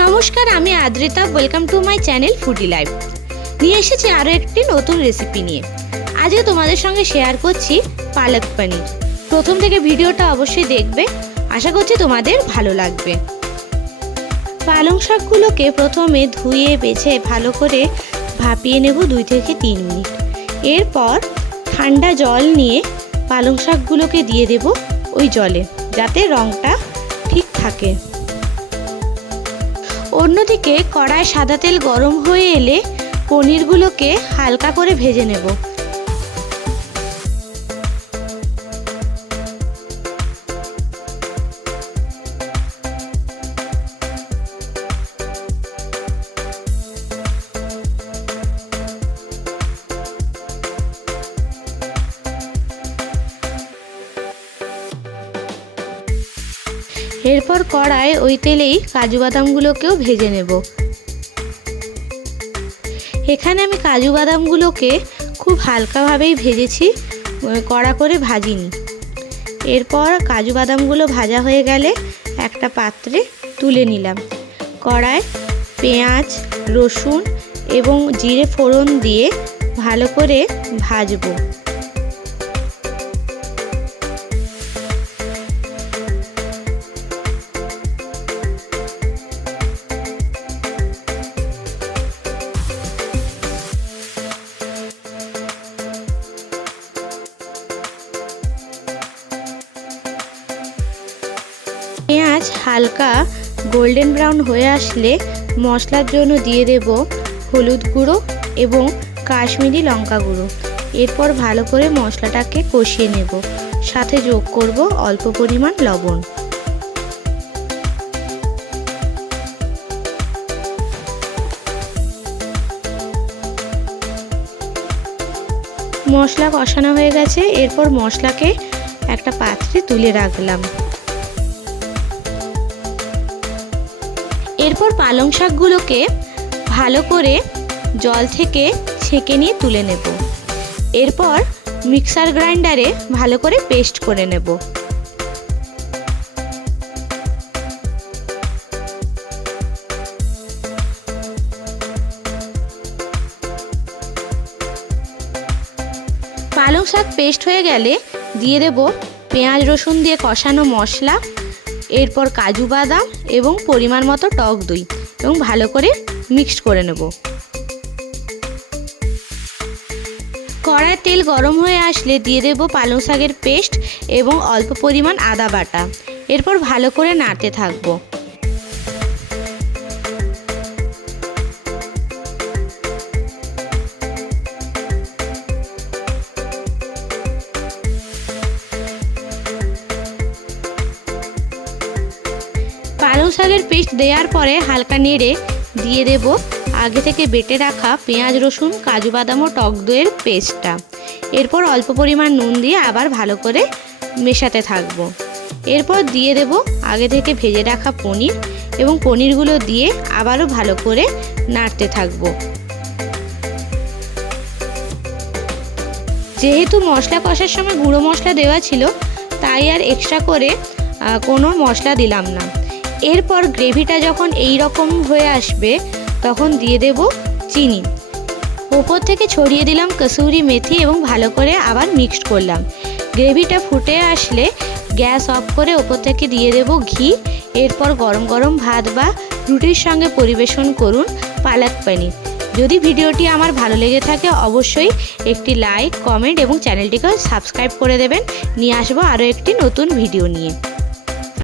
নমস্কার, আমি Adrita. Welcome to my channel foodie life নিয়ে এসেছি আরও একটি নতুন রেসিপি নিয়ে। আজকে তোমাদের সঙ্গে শেয়ার করছি পালক পনির। প্রথম থেকে ভিডিওটা অবশ্যই দেখবে। আশা করছি তোমাদের ভালো লাগবে। পালং শাকগুলোকে প্রথমে ধুয়ে, বেছে, ভালো করে ভাপিয়ে নেব দুই থেকে তিন মিনিট। এরপর ঠান্ডা জল নিয়ে পালং শাকগুলোকে দিয়ে দেব ওই জলে, যাতে রঙটা ঠিক থাকে। অন্যদিকে কড়ায় সাদা তেল গরম হয়ে এলে পনিরগুলোকে হালকা করে ভেজে নেব। এরপর কড়ায় ওই তেলেই কাজু বাদামগুলোকেও ভেজে নেব। এখানে আমি কাজু বাদামগুলোকে খুব হালকাভাবেই ভেজেছি কড়া করে ভাজিনি। এরপর কাজু বাদামগুলো ভাজা হয়ে গেলে একটা পাত্রে তুলে নিলাম। কড়ায় পেঁয়াজ, রসুন এবং জিরে ফোড়ন দিয়ে ভালো করে ভাজবো। পেঁয়াজ হালকা গোল্ডেন ব্রাউন হয়ে আসলে মশলার জন্য দিয়ে দেব হলুদ গুঁড়ো এবং কাশ্মীরি লঙ্কা গুঁড়ো। এরপর ভালো করে মশলাটাকে কষিয়ে নেব। সাথে যোগ করব অল্প পরিমাণ লবণ। মশলা কষানো হয়ে গেছে। এরপর মশলাকে একটা পাত্রে তুলে রাখলাম। এরপর পালং শাকগুলোকে ভালো করে জল থেকে ছেঁকে নিয়ে তুলে নেব। এরপর মিক্সার গ্রাইন্ডারে ভালো করে পেস্ট করে নেব। পালং শাক পেস্ট হয়ে গেলে দিয়ে দেব পেঁয়াজ রসুন দিয়ে কষানো মশলা এরপর কাজু বাদাম এবং পরিমাণ মতো টক দই এবং ভালো করে মিক্সড করে নেব। কড়ায় তেল গরম হয়ে আসলে দিয়ে দেব পালং শাকের পেস্ট এবং অল্প পরিমাণ আদা বাটা। এরপর ভালো করে নাড়তে থাকব। শাকের পেস্ট দেওয়ার পরে হালকা নেড়ে দিয়ে দেব আগে থেকে বেটে রাখা পেঁয়াজ, রসুন, কাজু বাদাম ও টক দইয়ের পেস্টটা। এরপর অল্প পরিমাণ নুন দিয়ে আবার ভালো করে মেশাতে থাকব। এরপর দিয়ে দেব আগে থেকে ভেজে রাখা পনির এবং পনিরগুলো দিয়ে আবারও ভালো করে নাড়তে থাকব। যেহেতু মশলা কষার সময় গুঁড়ো মশলা দেওয়া ছিল, তাই আর এক্সট্রা করে কোনো মশলা দিলাম না। এরপর গ্রেভিটা যখন এই রকম হয়ে আসবে, তখন দিয়ে দেব চিনি। ওপর থেকে ছড়িয়ে দিলাম কসুরি মেথি এবং ভালো করে আবার মিক্সড করলাম। গ্রেভিটা ফুটে আসলে গ্যাস অফ করে ওপর থেকে দিয়ে দেব ঘি। এরপর গরম গরম ভাত বা রুটির সঙ্গে পরিবেশন করুন পালাক পনির। যদি ভিডিওটি আমার ভালো লেগে থাকে, অবশ্যই একটি লাইক, কমেন্ট এবং চ্যানেলটিকে সাবস্ক্রাইব করে দেবেন। নিয়ে আসব আরও একটি নতুন ভিডিও নিয়ে।